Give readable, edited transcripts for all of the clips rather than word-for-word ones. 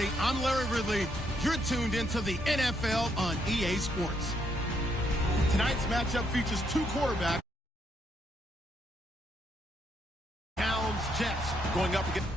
everybody. I'm Larry Ridley. You're tuned into the NFL on EA Sports. Tonight's matchup features two quarterbacks. Towns Jets going up against...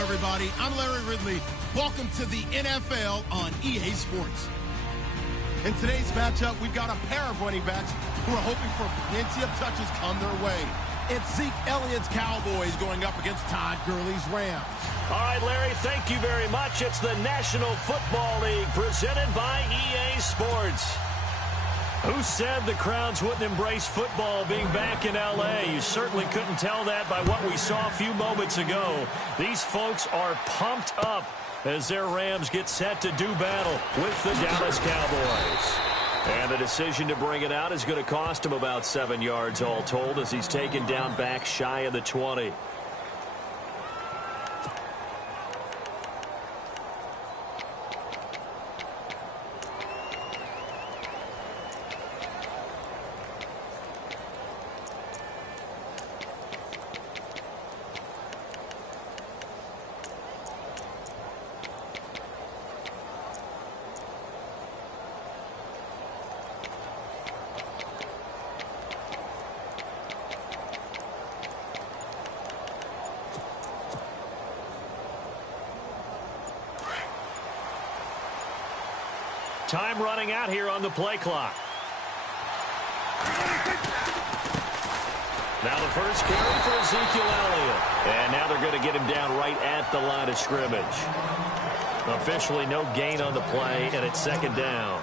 Everybody, I'm Larry Ridley. Welcome to the NFL on EA Sports. In today's matchup, we've got a pair of running backs who are hoping for plenty of touches come their way. It's Zeke Elliott's Cowboys going up against Todd Gurley's Rams. All right, Larry, thank you very much. It's the National Football League presented by EA Sports. Who said the crowds wouldn't embrace football being back in L.A.? You certainly couldn't tell that by what we saw a few moments ago. These folks are pumped up as their Rams get set to do battle with the Dallas Cowboys. And the decision to bring it out is going to cost him about 7 yards all told as he's taken down back shy of the 20. Time running out here on the play clock. Now the first carry for Ezekiel Elliott. And now they're going to get him down right at the line of scrimmage. Officially no gain on the play, and it's second down.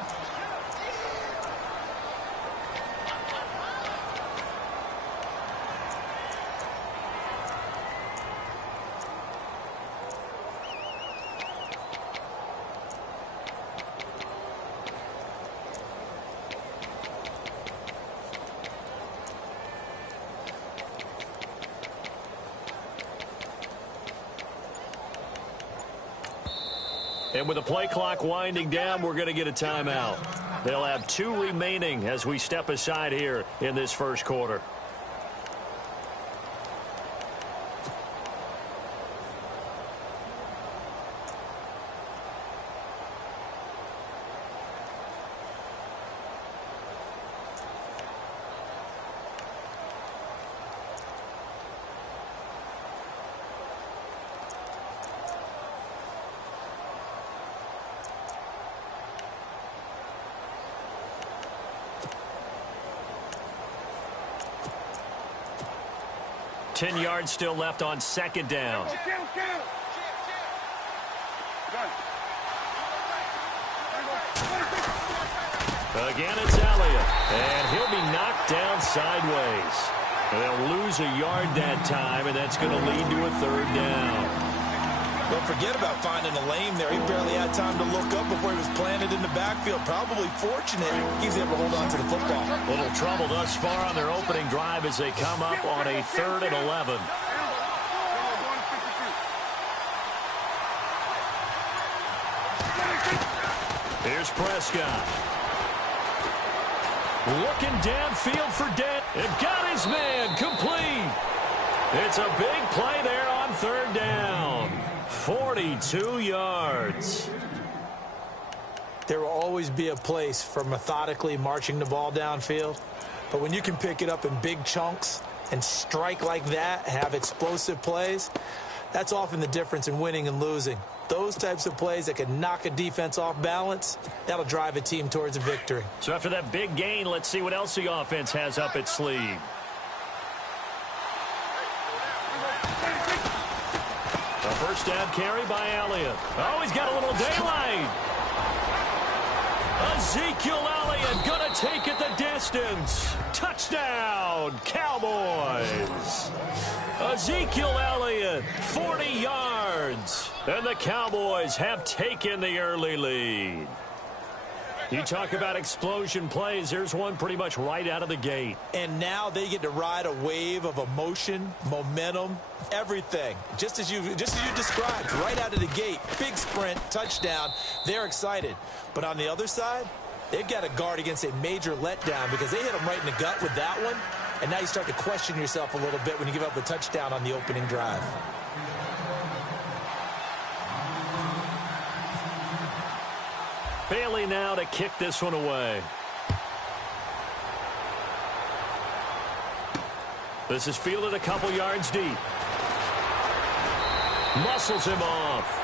And with the play clock winding down, we're going to get a timeout. They'll have 2 remaining as we step aside here in this first quarter. 10 yards still left on second down. Again, it's Elliott, and he'll be knocked down sideways. They'll lose a yard that time, and that's going to lead to a third down. Don't forget about finding a lane there. He barely had time to look up before he was planted in the backfield. Probably fortunate he's able to hold on to the football. Little trouble thus far on their opening drive as they come up on a 3rd and 11. Here's Prescott. Looking downfield for Dan. And got his man complete. It's a big play there on 3rd down. 42 yards. There will always be a place for methodically marching the ball downfield. But when you can pick it up in big chunks and strike like that, have explosive plays, that's often the difference in winning and losing. Those types of plays that can knock a defense off balance, that'll drive a team towards a victory. So after that big gain, let's see what else the offense has up its sleeve. A first down carry by Elliott. Oh, he's got a little daylight. Ezekiel Elliott going to take it the distance. Touchdown, Cowboys. Ezekiel Elliott, 40 yards. And the Cowboys have taken the early lead. You talk about explosion plays. There's one pretty much right out of the gate. And now they get to ride a wave of emotion, momentum, everything. Just as you described, right out of the gate. Big sprint, touchdown. They're excited. But on the other side, they've got to guard against a major letdown because they hit them right in the gut with that one. And now you start to question yourself a little bit when you give up a touchdown on the opening drive. Bailey now to kick this one away. This is fielded a couple yards deep. Muscles him off.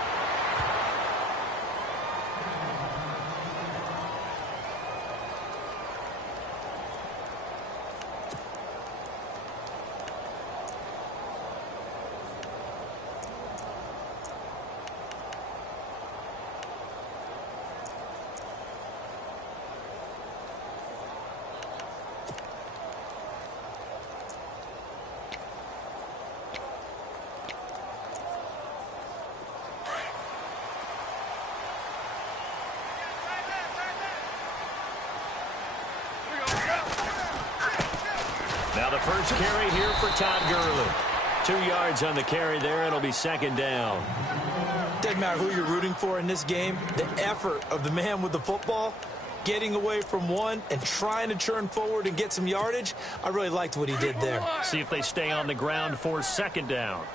Now the first carry here for Todd Gurley. 2 yards on the carry there. It'll be second down. Doesn't matter who you're rooting for in this game. The effort of the man with the football, getting away from one and trying to churn forward and get some yardage, I really liked what he did there. See if they stay on the ground for second down.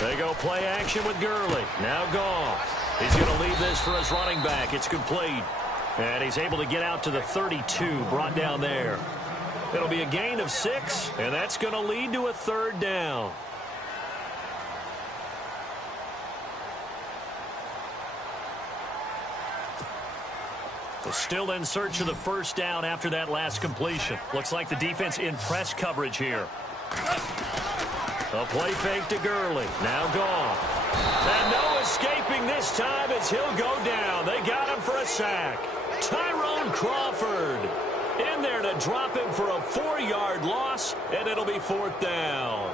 They go play action with Gurley. Now Goff. He's going to leave this for his running back. It's complete. And he's able to get out to the 32, brought down there. It'll be a gain of 6, and that's going to lead to a third down. They're still in search of the first down after that last completion. Looks like the defense in press coverage here. A play fake to Gurley. Now Goff. And no escaping this time as he'll go down. They got him for a sack. Tyrone Crawford in there to drop him for a 4-yard loss, and it'll be fourth down.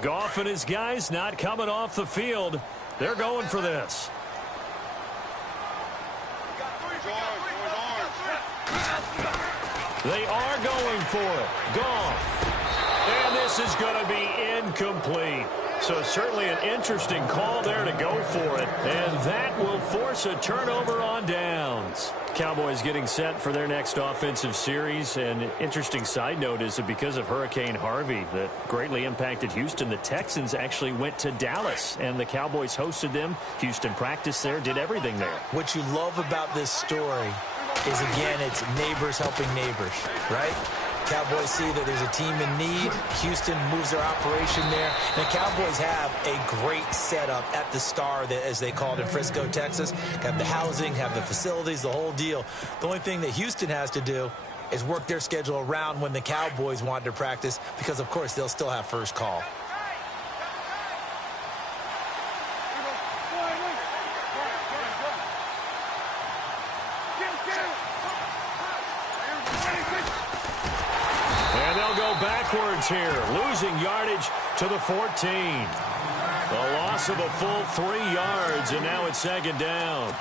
Goff and his guys not coming off the field. They're going for this. They are going for it. Goff. And this this is going to be incomplete. So certainly an interesting call there to go for it. And that will force a turnover on downs. Cowboys getting set for their next offensive series. And an interesting side note is that because of Hurricane Harvey that greatly impacted Houston, the Texans actually went to Dallas. And the Cowboys hosted them. Houston practiced there, did everything there. What you love about this story is, again, it's neighbors helping neighbors, right? Cowboys see that there's a team in need. Houston moves their operation there. And the Cowboys have a great setup at the Star, as they call it in Frisco, Texas. Have the housing, have the facilities, the whole deal. The only thing that Houston has to do is work their schedule around when the Cowboys want to practice because, of course, they'll still have first call. Backwards here, losing yardage to the 14. A loss of a full 3 yards, and now it's second down.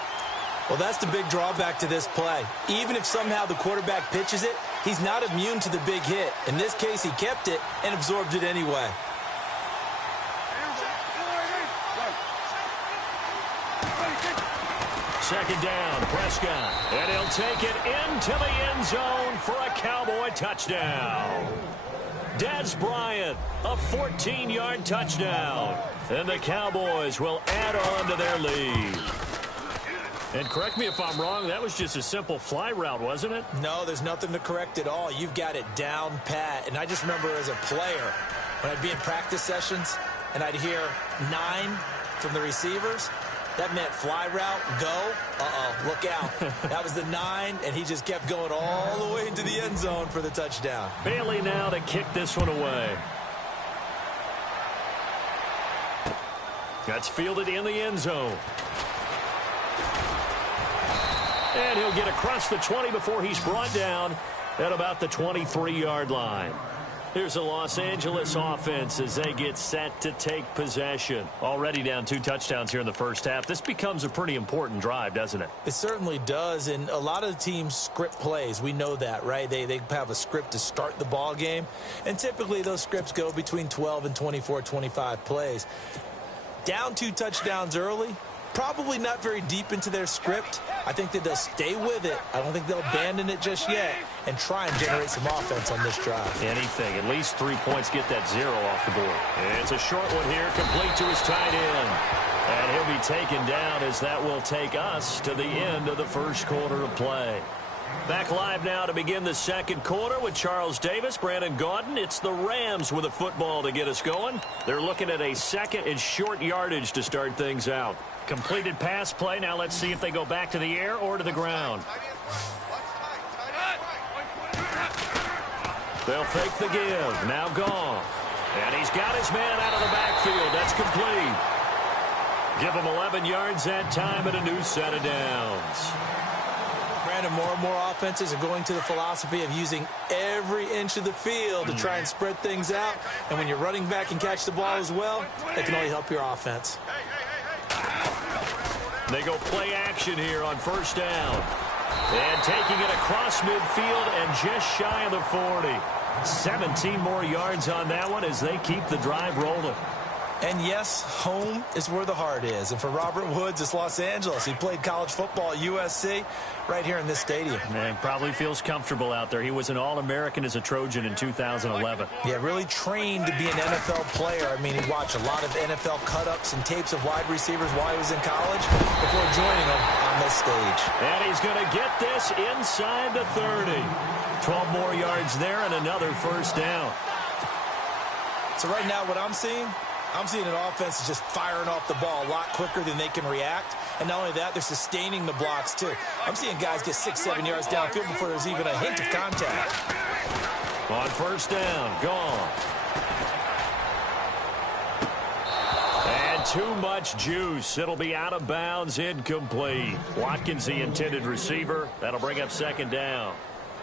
Well, that's the big drawback to this play. Even if somehow the quarterback pitches it, he's not immune to the big hit. In this case, he kept it and absorbed it anyway. Second down, Prescott. And he'll take it into the end zone for a Cowboy touchdown. Dez Bryant, a 14-yard touchdown. And the Cowboys will add on to their lead. And correct me if I'm wrong, that was just a simple fly route, wasn't it? No, there's nothing to correct at all. You've got it down pat. And I just remember as a player, when I'd be in practice sessions and I'd hear 9 from the receivers, that meant fly route, go, look out. That was the 9, and he just kept going all the way into the end zone for the touchdown. Bailey now to kick this one away. That's fielded in the end zone. And he'll get across the 20 before he's brought down at about the 23-yard line. Here's a Los Angeles offense as they get set to take possession. Already down 2 touchdowns here in the first half. This becomes a pretty important drive, doesn't it? It certainly does, and a lot of the teams script plays. We know that, right? They have a script to start the ball game, and typically those scripts go between 12 and 24, 25 plays. Down 2 touchdowns early, probably not very deep into their script. I think that they'll stay with it. I don't think they'll abandon it just yet and try and generate some offense on this drive. Anything. At least 3 points get that 0 off the board. And it's a short one here, complete to his tight end. And he'll be taken down as that will take us to the end of the first quarter of play. Back live now to begin the second quarter with Charles Davis, Brandon Gaudin. It's the Rams with a football to get us going. They're looking at a second and short yardage to start things out. Completed pass play. Now let's see if they go back to the air or to the ground. They'll fake the give. Now Goff. And he's got his man out of the backfield. That's complete. Give him 11 yards that time and a new set of downs. Brandon, more and more offenses are going to the philosophy of using every inch of the field to try and spread things out. And when you're running back and catch the ball as well, that can only help your offense. They go play action here on first down. And taking it across midfield and just shy of the 40. 17 more yards on that one as they keep the drive rolling. And yes, home is where the heart is. And for Robert Woods, it's Los Angeles. He played college football at USC right here in this stadium. Man, probably feels comfortable out there. He was an All-American as a Trojan in 2011. Yeah, really trained to be an NFL player. I mean, he watched a lot of NFL cut-ups and tapes of wide receivers while he was in college before joining them on this stage. And he's going to get this inside the 30. 12 more yards there and another first down. So right now what I'm seeing an offense is just firing off the ball a lot quicker than they can react. And not only that, they're sustaining the blocks, too. I'm seeing guys get 6-7 yards downfield before there's even a hint of contact. On first down, gone. And too much juice. It'll be out of bounds, incomplete. Watkins, the intended receiver. That'll bring up second down.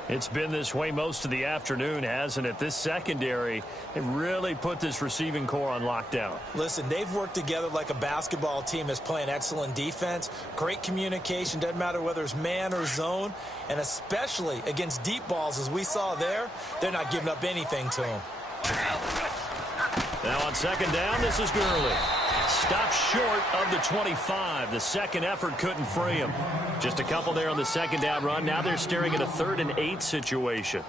It's been this way most of the afternoon, hasn't it? This secondary, it really put this receiving core on lockdown. Listen, they've worked together like a basketball team that's playing excellent defense. Great communication, doesn't matter whether it's man or zone. And especially against deep balls, as we saw there, they're not giving up anything to them. Now on second down, this is Gurley. Stopped short of the 25. The second effort couldn't free him. Just a couple there on the second down run. Now they're staring at a 3rd and 8 situation.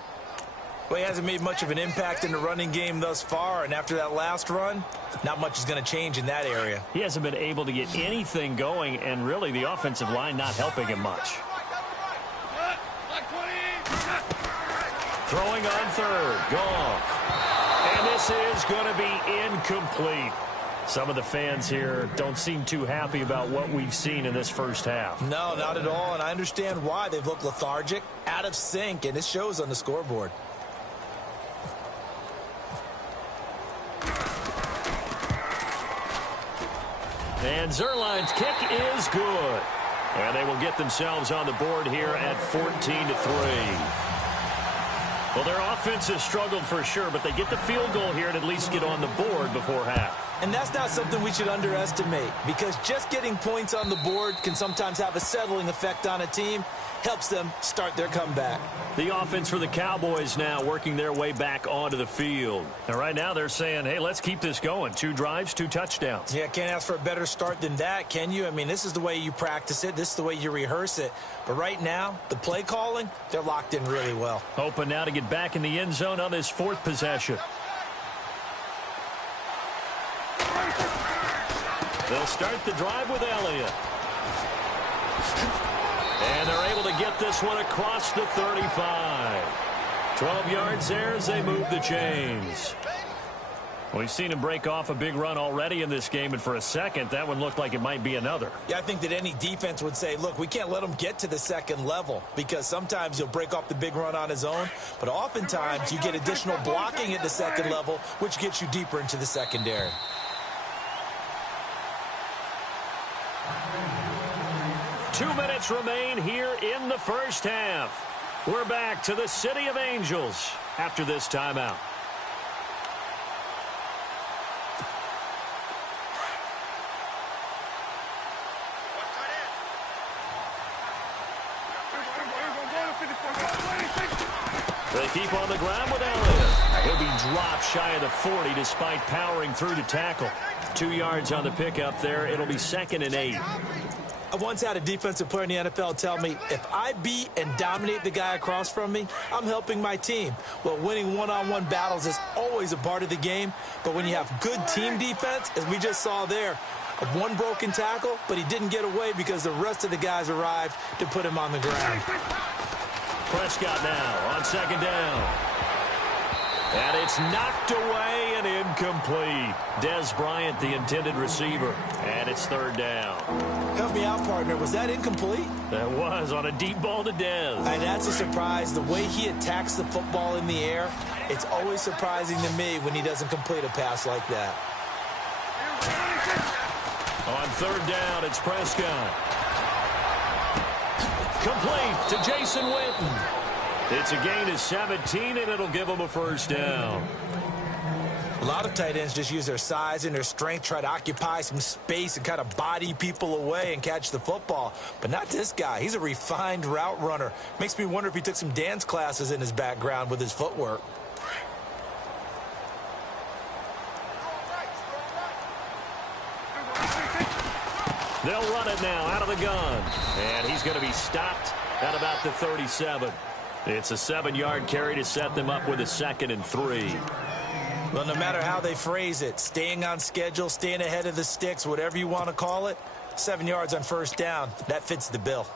Well, he hasn't made much of an impact in the running game thus far, and after that last run, not much is going to change in that area. He hasn't been able to get anything going, and really the offensive line not helping him much. Throwing on 3rd. Goff. And this is going to be incomplete. Some of the fans here don't seem too happy about what we've seen in this first half. No, not at all, and I understand why. They've looked lethargic, out of sync, and it shows on the scoreboard. And Zerline's kick is good. And they will get themselves on the board here at 14-3. Well, their offense has struggled for sure, but they get the field goal here and at least get on the board before half. And that's not something we should underestimate, because just getting points on the board can sometimes have a settling effect on a team. Helps them start their comeback. The offense for the Cowboys now working their way back onto the field. And right now they're saying, hey, let's keep this going. 2 drives, 2 touchdowns. Yeah, can't ask for a better start than that, can you? I mean, this is the way you practice it. This is the way you rehearse it. But right now, the play calling, they're locked in really well. Hoping now to get back in the end zone on this 4th possession. They'll start the drive with Elliott. And they're able to get this one across the 35. 12 yards there as they move the chains. We've seen him break off a big run already in this game, and for a second, that one looked like it might be another. Yeah, I think that any defense would say, look, we can't let him get to the second level, because sometimes he'll break off the big run on his own, but oftentimes you get additional blocking at the second level, which gets you deeper into the secondary. Two minutes remain here in the first half. We're back to the City of Angels after this timeout. They keep on the ground with Elliott. He'll be dropped shy of the 40 despite powering through to tackle. 2 yards on the pickup there. It'll be 2nd and 8. I once had a defensive player in the NFL tell me, if I beat and dominate the guy across from me, I'm helping my team. Well, winning one-on-one battles is always a part of the game, but when you have good team defense, as we just saw there, one broken tackle, but he didn't get away because the rest of the guys arrived to put him on the ground. Prescott now on 2nd down. And it's knocked away and incomplete. Dez Bryant, the intended receiver. And it's 3rd down. Help me out, partner. Was that incomplete? That was on a deep ball to Dez. And that's a surprise. The way he attacks the football in the air, it's always surprising to me when he doesn't complete a pass like that. On 3rd down, it's Prescott. Complete to Jason Witten. It's a gain of 17, and it'll give them a 1st down. A lot of tight ends just use their size and their strength, try to occupy some space and kind of body people away and catch the football. But not this guy. He's a refined route runner. Makes me wonder if he took some dance classes in his background with his footwork. They'll run it now out of the gun. And he's going to be stopped at about the 37. It's a 7-yard carry to set them up with a 2nd and 3. Well, no matter how they phrase it, staying on schedule, staying ahead of the sticks, whatever you want to call it, 7 yards on 1st down, that fits the bill.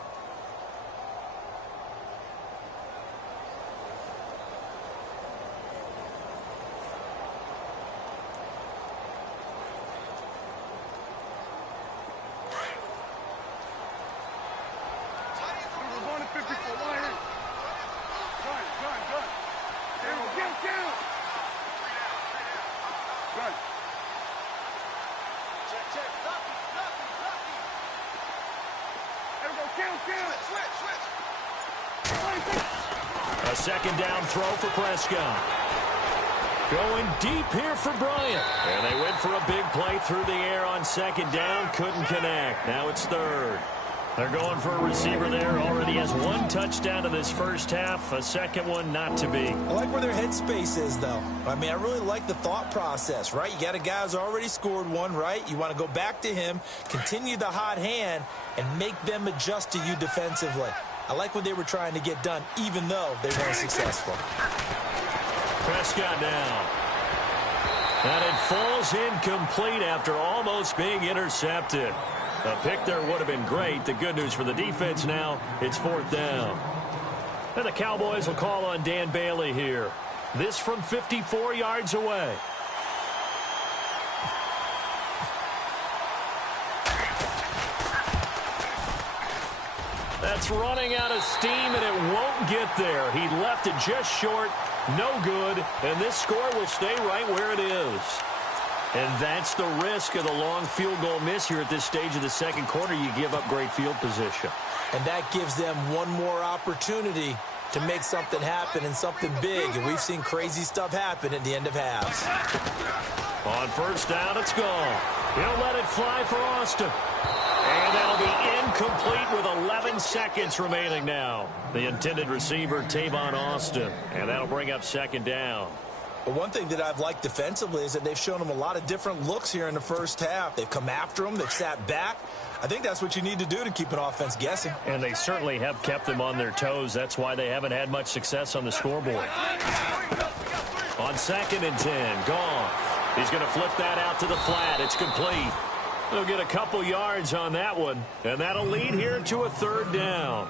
A 2nd down throw for Prescott. Going deep here for Bryant. And they went for a big play through the air on 2nd down. Couldn't connect. Now it's 3rd. They're going for a receiver there. Already has one touchdown in this first half. A second one not to be. I like where their headspace is, though. I mean, I really like the thought process, right? You got a guy who's already scored one, right? You want to go back to him, continue the hot hand, and make them adjust to you defensively. I like what they were trying to get done, even though they weren't successful. Prescott now. And it falls incomplete after almost being intercepted. A pick there would have been great. The good news for the defense now, it's 4th down. And the Cowboys will call on Dan Bailey here. This from 54 yards away. That's running out of steam, and it won't get there. He left it just short, no good, and this score will stay right where it is. And that's the risk of the long field goal miss here at this stage of the second quarter. You give up great field position. And that gives them one more opportunity to make something happen and something big. And we've seen crazy stuff happen at the end of halves. On first down, it's gone. He'll let it fly for Austin. And that'll be incomplete with 11 seconds remaining now. The intended receiver, Tavon Austin. And that'll bring up second down. But one thing that I've liked defensively is that they've shown them a lot of different looks here in the first half. They've come after them. They've sat back. I think that's what you need to do to keep an offense guessing. And they certainly have kept them on their toes. That's why they haven't had much success on the scoreboard. On 2nd and 10, Goff. He's going to flip that out to the flat. It's complete. They'll get a couple yards on that one, and that'll lead here to a 3rd down.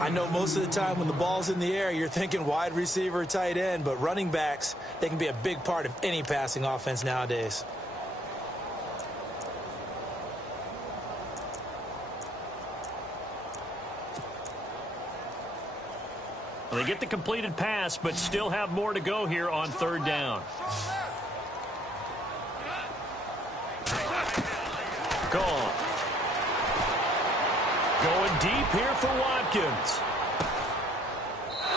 I know most of the time when the ball's in the air, you're thinking wide receiver, tight end, but running backs, they can be a big part of any passing offense nowadays. They get the completed pass, but still have more to go here on 3rd down. Gone. Going deep here for Watkins.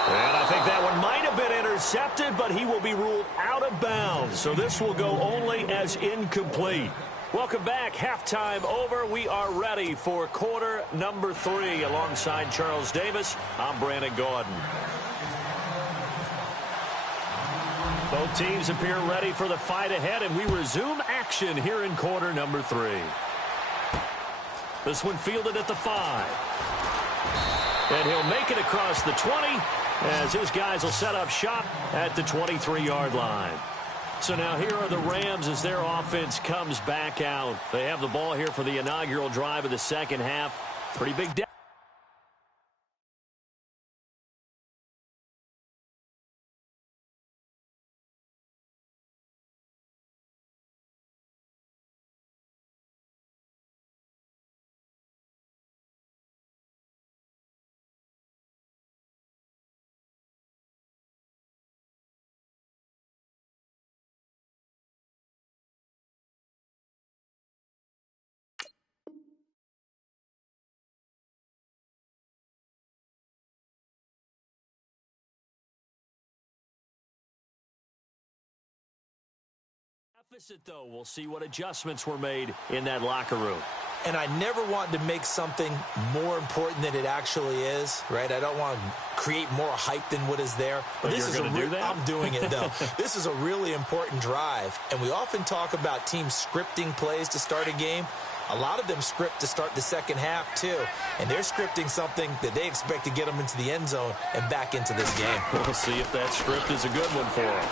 And I think that one might have been intercepted, but he will be ruled out of bounds. So this will go only as incomplete. Welcome back. Halftime over. We are ready for quarter number 3. Alongside Charles Davis, I'm Brandon Gordon. Both teams appear ready for the fight ahead, and we resume action here in quarter number 3. This one fielded at the 5. And he'll make it across the 20 as his guys will set up shop at the 23-yard line. So now here are the Rams as their offense comes back out. They have the ball here for the inaugural drive of the second half. Pretty big deficit. Though we'll see what adjustments were made in that locker room. And I never want to make something more important than it actually is, right? I don't want to create more hype than what is there. But this is I'm doing it, though. This is a really important drive. And we often talk about teams scripting plays to start a game. A lot of them script to start the second half, too. And they're scripting something that they expect to get them into the end zone and back into this game. We'll see if that script is a good one for them.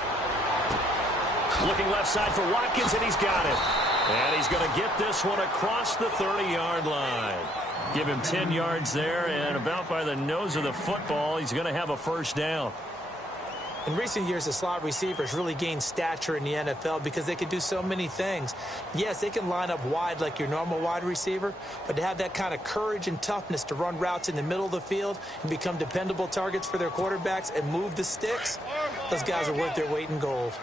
Looking left side for Watkins, and he's got it. And he's going to get this one across the 30-yard line. Give him 10 yards there, and about by the nose of the football, he's going to have a first down. In recent years, the slot receivers really gained stature in the NFL because they can do so many things. Yes, they can line up wide like your normal wide receiver, but to have that kind of courage and toughness to run routes in the middle of the field and become dependable targets for their quarterbacks and move the sticks, those guys are worth their weight in gold.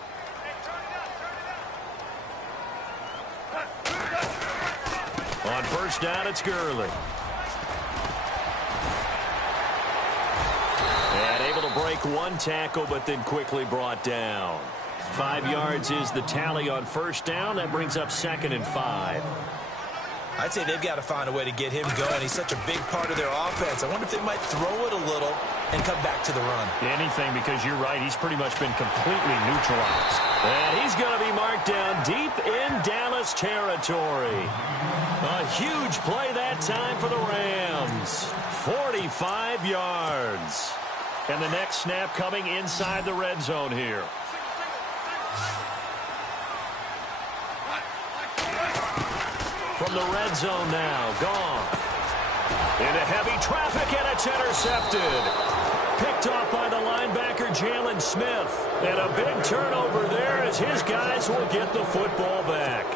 On first down, it's Gurley. And able to break one tackle, but then quickly brought down. 5 yards is the tally on first down. That brings up 2nd and 5. I'd say they've got to find a way to get him going. He's such a big part of their offense. I wonder if they might throw it a little and come back to the run. Anything, because you're right. He's pretty much been completely neutralized. And he's going to be marked down deep in Dallas territory. A huge play that time for the Rams. 45 yards. And the next snap coming inside the red zone here. From the red zone now, gone. Into heavy traffic, and it's intercepted. Picked off by the linebacker, Jalen Smith. And a big turnover there as his guys will get the football back.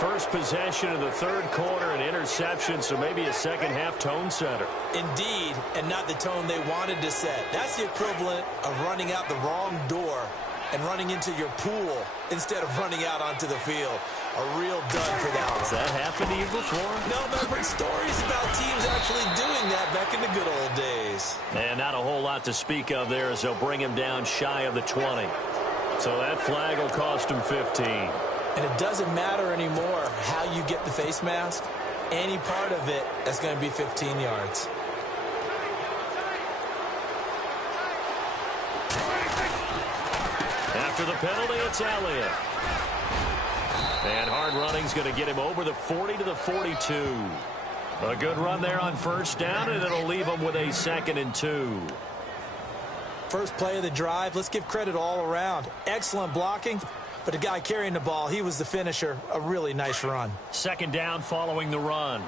First possession of the third quarter, an interception, so maybe a second-half tone setter. Indeed, and not the tone they wanted to set. That's the equivalent of running out the wrong door and running into your pool instead of running out onto the field. A real dud for that one. Has that happened to you before? No, but I've heard stories about teams actually doing that back in the good old days. And not a whole lot to speak of there as they'll bring him down shy of the 20. So that flag will cost him 15. And it doesn't matter anymore how you get the face mask. Any part of it, that's going to be 15 yards. After the penalty, it's Elliott. And hard running's going to get him over the 40 to the 42. A good run there on first down, and it'll leave him with a 2nd and 2. First play of the drive, let's give credit all around. Excellent blocking, but the guy carrying the ball, he was the finisher. A really nice run. 2nd down following the run.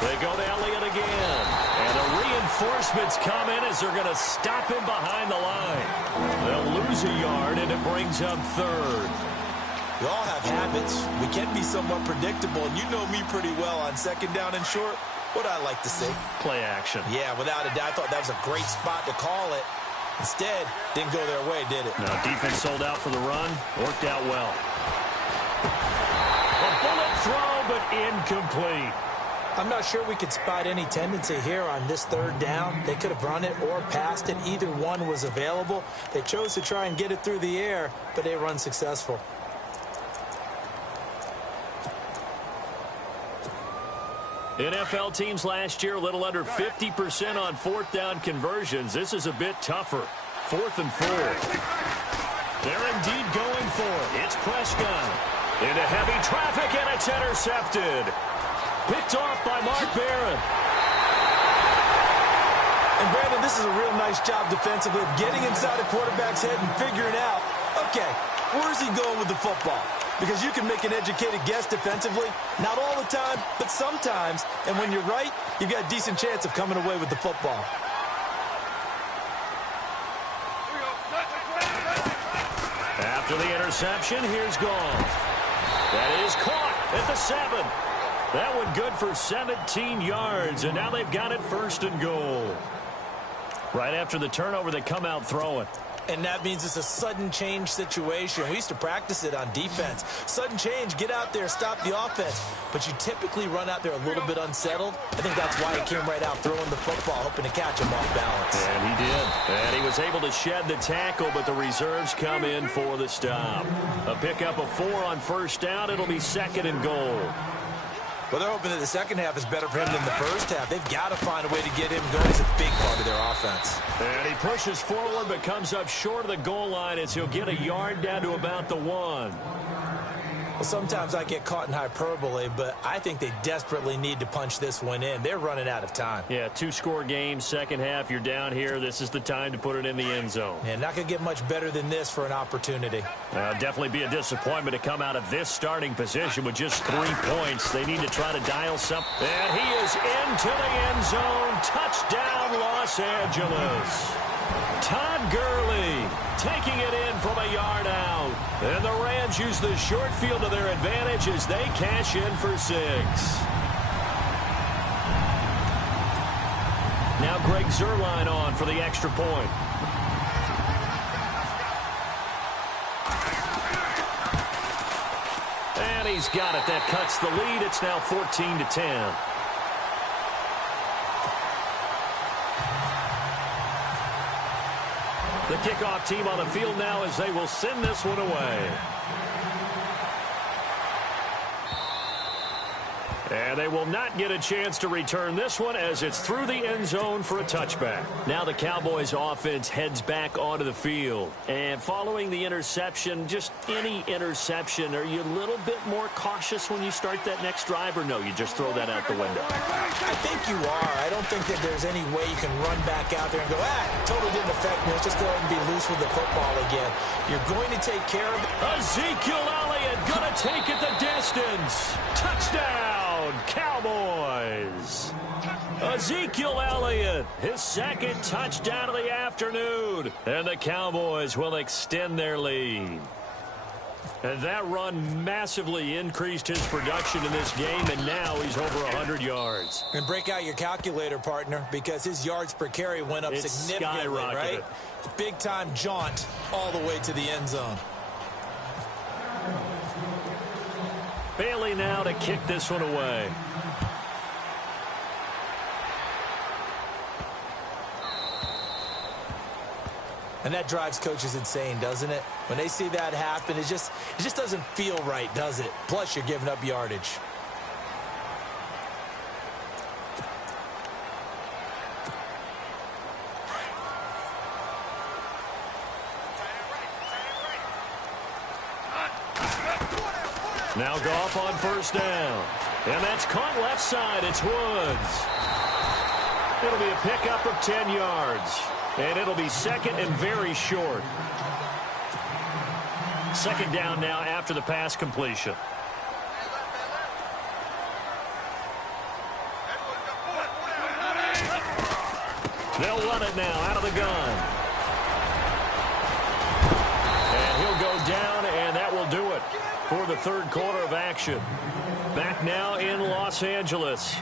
They go to Elliott again. And the reinforcements come in as they're going to stop him behind the line. They'll lose a yard, and it brings up 3rd. We all have habits. We can be somewhat predictable, and you know me pretty well on 2nd down and short. What I like to see. Play action. Yeah, without a doubt. I thought that was a great spot to call it. Instead, didn't go their way, did it? No, defense sold out for the run. Worked out well. A bullet throw, but incomplete. I'm not sure we could spot any tendency here on this 3rd down. They could have run it or passed it. Either one was available. They chose to try and get it through the air, but they run successful. NFL teams last year a little under 50% on 4th down conversions. This is a bit tougher. 4th and 4. They're indeed going for it. It's Prescott. Into heavy traffic, and it's intercepted. Picked off by Mark Barron. And Brandon, this is a real nice job defensively of getting inside a quarterback's head and figuring out, okay, where's he going with the football? Because you can make an educated guess defensively, not all the time, but sometimes. And when you're right, you've got a decent chance of coming away with the football. After the interception, here's Goff. That is caught at the 7. That one good for 17 yards, and now they've got it 1st and goal. Right after the turnover, they come out throwing. And that means it's a sudden change situation. We used to practice it on defense. Sudden change, get out there, stop the offense. But you typically run out there a little bit unsettled. I think that's why he came right out throwing the football, hoping to catch him off balance. And he did. And he was able to shed the tackle, but the reserves come in for the stop. A pickup of 4 on first down. It'll be 2nd and goal. Well, they're hoping that the second half is better for him than the first half. They've got to find a way to get him going. He's a big part of their offense. And he pushes forward but comes up short of the goal line as he'll get a yard down to about the 1. Well, sometimes I get caught in hyperbole, but I think they desperately need to punch this one in. They're running out of time. Yeah, 2-score game, second half. You're down here. This is the time to put it in the end zone. Yeah, not going to get much better than this for an opportunity. Definitely be a disappointment to come out of this starting position with just 3 points. They need to try to dial something. And he is into the end zone. Touchdown, Los Angeles. Todd Gurley taking it in from a yard out. And the Rams use the short field to their advantage as they cash in for 6. Now Greg Zuerlein on for the extra point. And he's got it. That cuts the lead. It's now 14-10. The kickoff team on the field now as they will send this one away. And they will not get a chance to return this one as it's through the end zone for a touchback. Now the Cowboys offense heads back onto the field. And following the interception, just any interception, are you a little bit more cautious when you start that next drive, or no, you just throw that out the window? I think you are. I don't think that there's any way you can run back out there and go, totally didn't affect me. Let's just go ahead and be loose with the football again. You're going to take care of it. Ezekiel Elliott going to take it the distance. Touchdown, Cowboys. Ezekiel Elliott, his second touchdown of the afternoon. And the Cowboys will extend their lead. And that run massively increased his production in this game, and now he's over 100 yards. And break out your calculator, partner, because his yards per carry went up significantly, right? Big-time jaunt all the way to the end zone. Bailey now to kick this one away. And that drives coaches insane, doesn't it? When they see that happen, it just doesn't feel right, does it? Plus, you're giving up yardage. Now Goff on first down. And that's caught left side. It's Woods. It'll be a pickup of 10 yards. And it'll be second and very short. Second down now after the pass completion. They'll run it now out of the gun. And he'll go down, and that will do it for the third quarter of action. Back now in Los Angeles.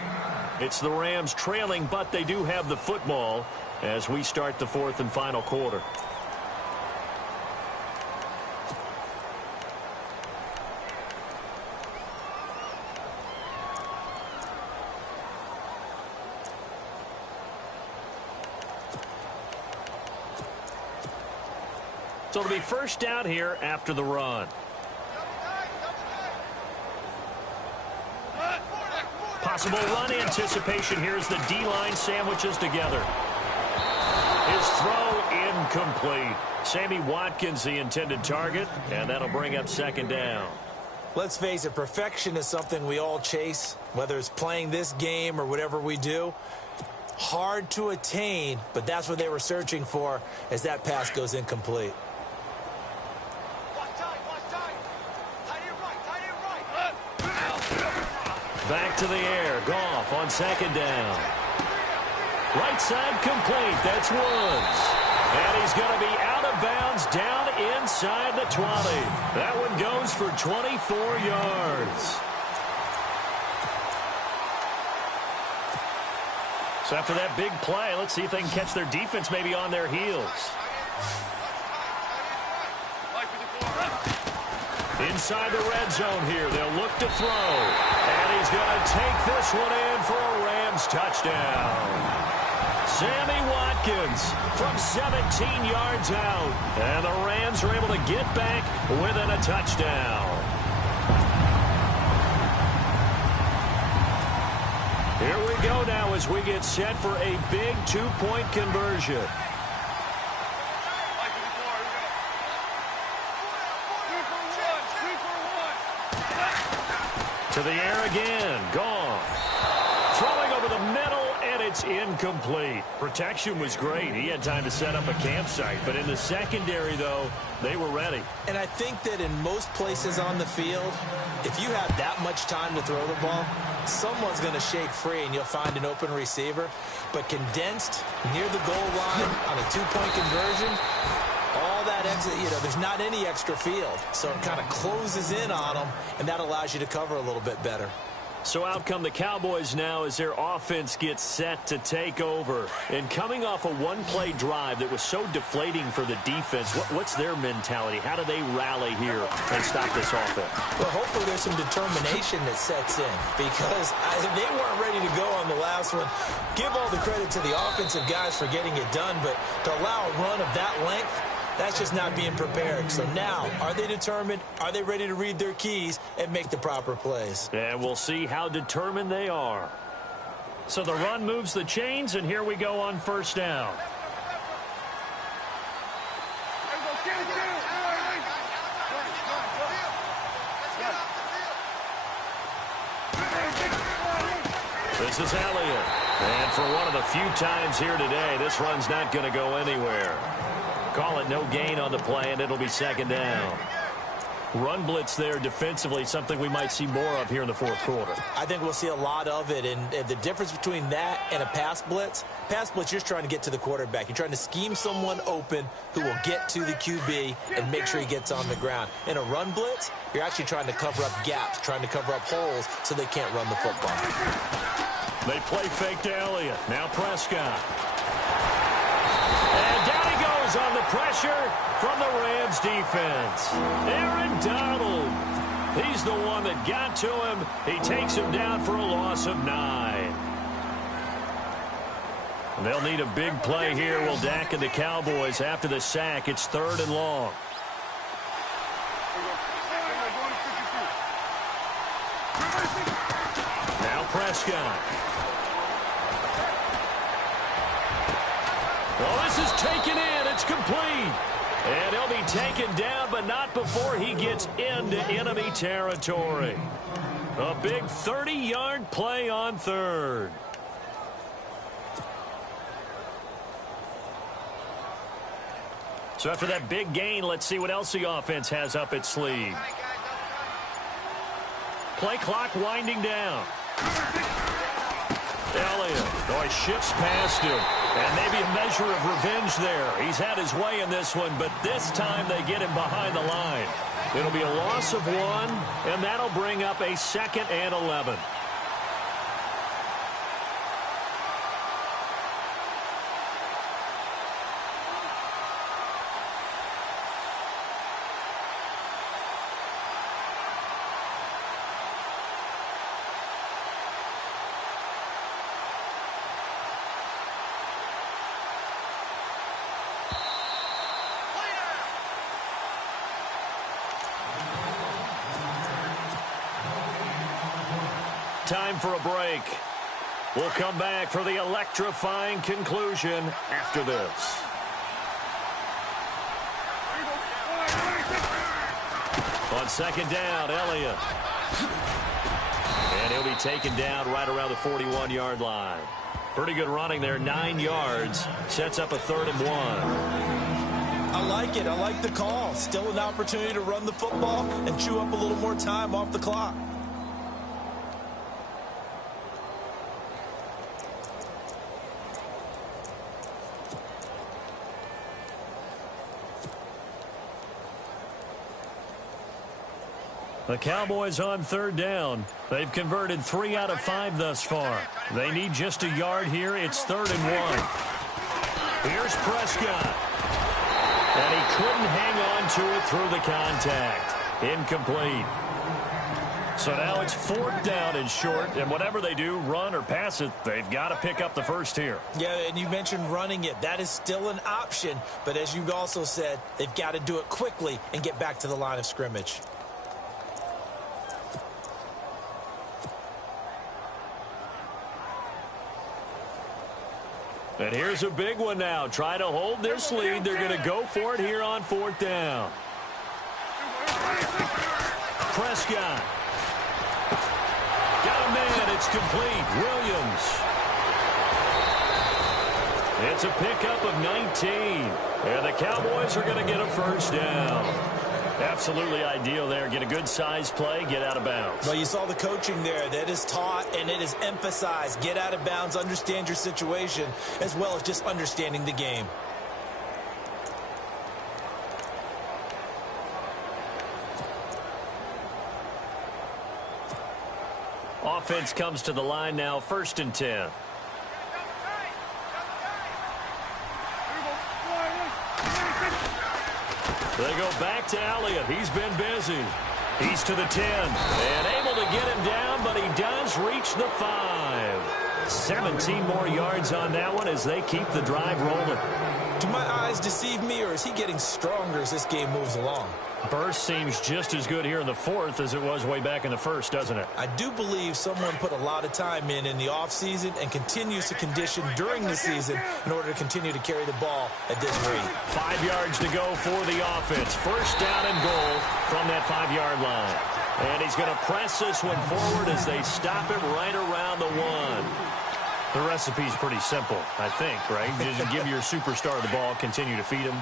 It's the Rams trailing, but they do have the football as we start the fourth and final quarter. So it'll be first down here after the run. Possible run anticipation. Here's the D-line sandwiches together. His throw incomplete. Sammy Watkins the intended target, and that'll bring up second down. Let's face it, perfection is something we all chase, whether it's playing this game or whatever we do. Hard to attain, but that's what they were searching for as that pass goes incomplete. Back to the air. Goff on second down. Right side complete. That's Woods. And he's going to be out of bounds down inside the 20. That one goes for 24 yards. So after that big play, let's see if they can catch their defense maybe on their heels. Inside the red zone here. They'll look to throw. And he's going to take this one in for a Rams touchdown. Sammy Watkins from 17 yards out. And the Rams are able to get back within a touchdown. Here we go now as we get set for a big two-point conversion. To the air again. Gone. Throwing over the middle, and it's incomplete. Protection was great. He had time to set up a campsite. But in the secondary, though, they were ready. And I think that in most places on the field, if you have that much time to throw the ball, someone's going to shake free and you'll find an open receiver. But condensed near the goal line on a two-point conversion, all that exit, there's not any extra field. So it kind of closes in on them, and that allows you to cover a little bit better. So out come the Cowboys now as their offense gets set to take over. And coming off a one-play drive that was so deflating for the defense, what's their mentality? How do they rally here and stop this offense? Well, hopefully there's some determination that sets in because they weren't ready to go on the last one. give all the credit to the offensive guys for getting it done, but to allow a run of that length, that's just not being prepared. So now, are they determined? Are they ready to read their keys and make the proper plays? And we'll see how determined they are. So the run moves the chains, and here we go on first down. This is Elliott. And for one of the few times here today, this run's not going to go anywhere. Call it no gain on the play, and it'll be second down. Run blitz there defensively, something we might see more of here in the fourth quarter. I think we'll see a lot of it, and the difference between that and a pass blitz, you're just trying to get to the quarterback. You're trying to scheme someone open who will get to the QB and make sure he gets on the ground. In a run blitz, you're actually trying to cover up gaps, trying to cover up holes so they can't run the football. They play fake to Elliott. Now Prescott. And down he goes on the pressure from the Rams defense. Aaron Donald. He's the one that got to him. He takes him down for a loss of 9. They'll need a big play here. Will Dak and the Cowboys after the sack. It's 3rd and long. Now Prescott. Well, this is taken in. It's complete. And he'll be taken down, but not before he gets into enemy territory. A big 30-yard play on 3rd. So after that big gain, let's see what else the offense has up its sleeve. Play clock winding down. Elliott. Oh, he shifts past him. And maybe a measure of revenge there. He's had his way in this one, but this time they get him behind the line. It'll be a loss of 1, and that'll bring up a 2nd and 11. Time for a break. We'll come back for the electrifying conclusion after this. On 2nd down, Elliott. And he'll be taken down right around the 41-yard line. Pretty good running there, 9 yards. Sets up a 3rd and 1. I like it. I like the call. Still an opportunity to run the football and chew up a little more time off the clock. The Cowboys on 3rd down. They've converted 3 out of 5 thus far. They need just a yard here. It's 3rd and 1. Here's Prescott. And he couldn't hang on to it through the contact. Incomplete. So now it's 4th down and short, and whatever they do, run or pass it, they've got to pick up the first here. Yeah, and you mentioned running it. That is still an option, but as you also said, they've got to do it quickly and get back to the line of scrimmage. And here's a big one now. Try to hold this lead. They're going to go for it here on 4th down. Prescott. Got a man. It's complete. Williams. It's a pickup of 19. And the Cowboys are going to get a first down. Absolutely ideal there. Get a good size play, get out of bounds. Well, you saw the coaching there. That is taught and it is emphasized. Get out of bounds, understand your situation, as well as just understanding the game. Offense comes to the line now, 1st and 10. They go back to Elliott. He's been busy. He's to the 10. And able to get him down, but he does reach the 5. 17 more yards on that one as they keep the drive rolling. Do my eyes deceive me, or is he getting stronger as this game moves along? Burst seems just as good here in the fourth as it was way back in the first, doesn't it? I do believe someone put a lot of time in the offseason and continues to condition during the season in order to continue to carry the ball at this rate. 5 yards to go for the offense. First down and goal from that 5-yard line. And he's going to press this one forward as they stop it right around the 1. The recipe's pretty simple, I think, right? Just give your superstar the ball, continue to feed him.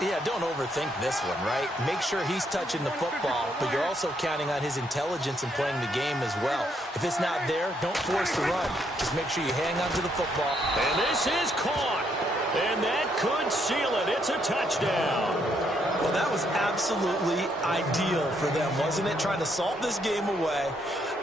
Yeah, don't overthink this one, right? Make sure he's touching the football, but you're also counting on his intelligence in playing the game as well. If it's not there, don't force the run. Just make sure you hang on to the football. And this is caught. And that could seal it. It's a touchdown. Well, that was absolutely ideal for them, wasn't it? Trying to salt this game away.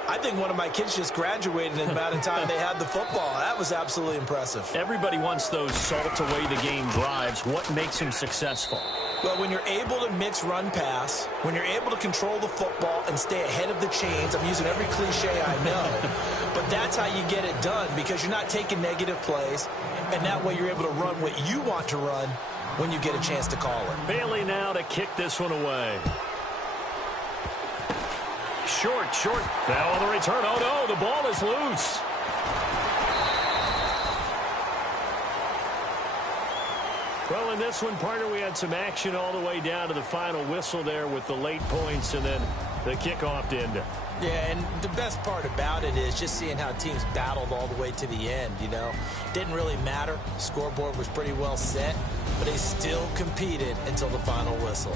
I think one of my kids just graduated in the amount of time they had the football. That was absolutely impressive. Everybody wants those salt-away-the-game drives. What makes them successful? Well, when you're able to mix run-pass, when you're able to control the football and stay ahead of the chains, I'm using every cliche I know, but that's how you get it done because you're not taking negative plays, and that way you're able to run what you want to run when you get a chance to call it. Bailey now to kick this one away. Short. Now on the return. Oh, no, the ball is loose. Well, in this one, partner, we had some action all the way down to the final whistle there with the late points and then the kickoff to end it. Yeah, and the best part about it is just seeing how teams battled all the way to the end, you know. Didn't really matter. Scoreboard was pretty well set, but they still competed until the final whistle.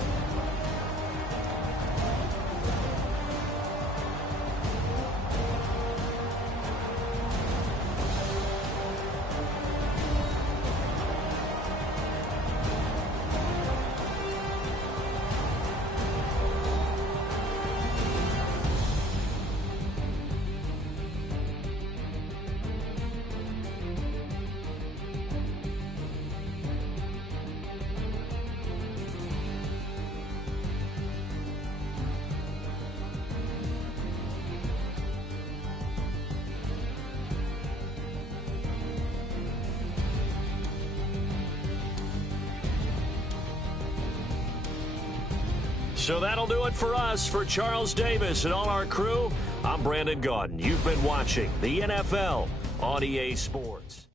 So that'll do it for us. For Charles Davis and all our crew, I'm Brandon Gaudin. You've been watching the NFL on EA Sports.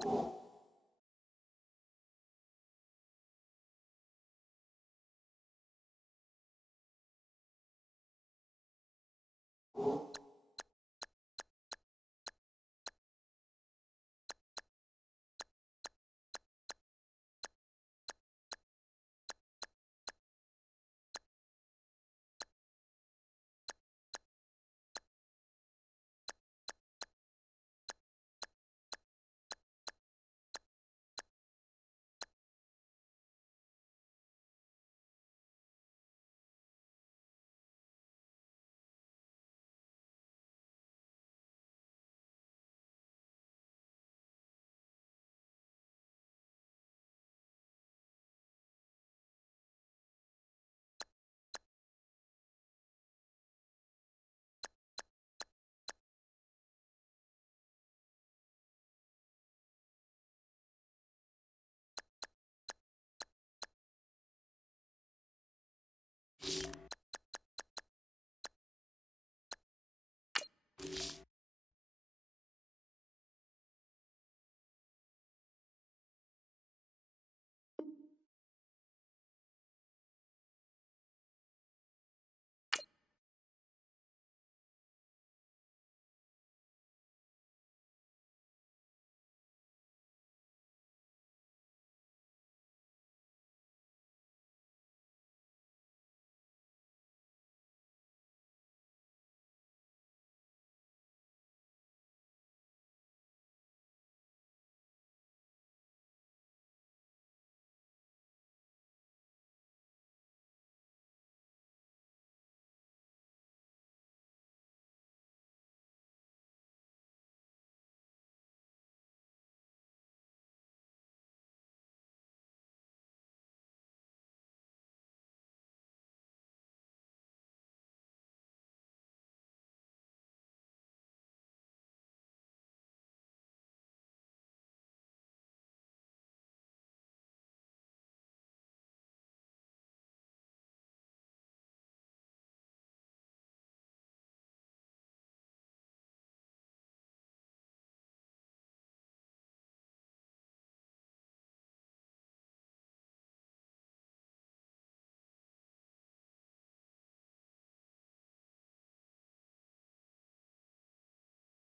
ball.